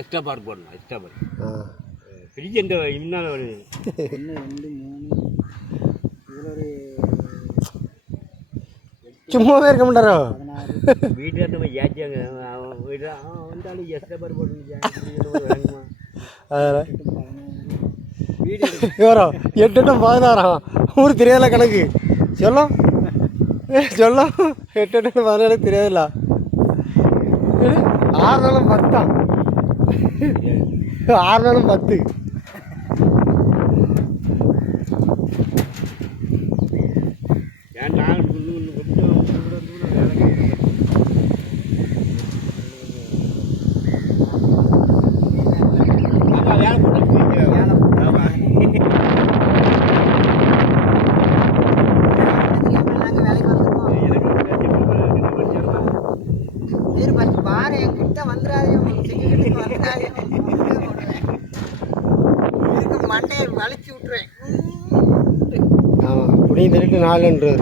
extra park போடணும் extra park fridge எந்த இன்னும் வருது 1 2 3 இதில் ஒரு சும்மாவே இருக்க மாட்டாரோ வீட்டில் இருந்த ஏச்சாங்க அவன் வீட்டில் வந்தாலும் எக்ஸ்ட்ரா பார்க் போடணும் வேணுமா வீடு எவரோ 8 8 16 ஊர் தெரியாதுல கணக்கு சொல்லும் 8 8 16 தெரியாதுல்ல 6 நாளும் 10 6 நாளும் 10 ஏன் நான் ஆமாம் குடியும் திருட்டு 4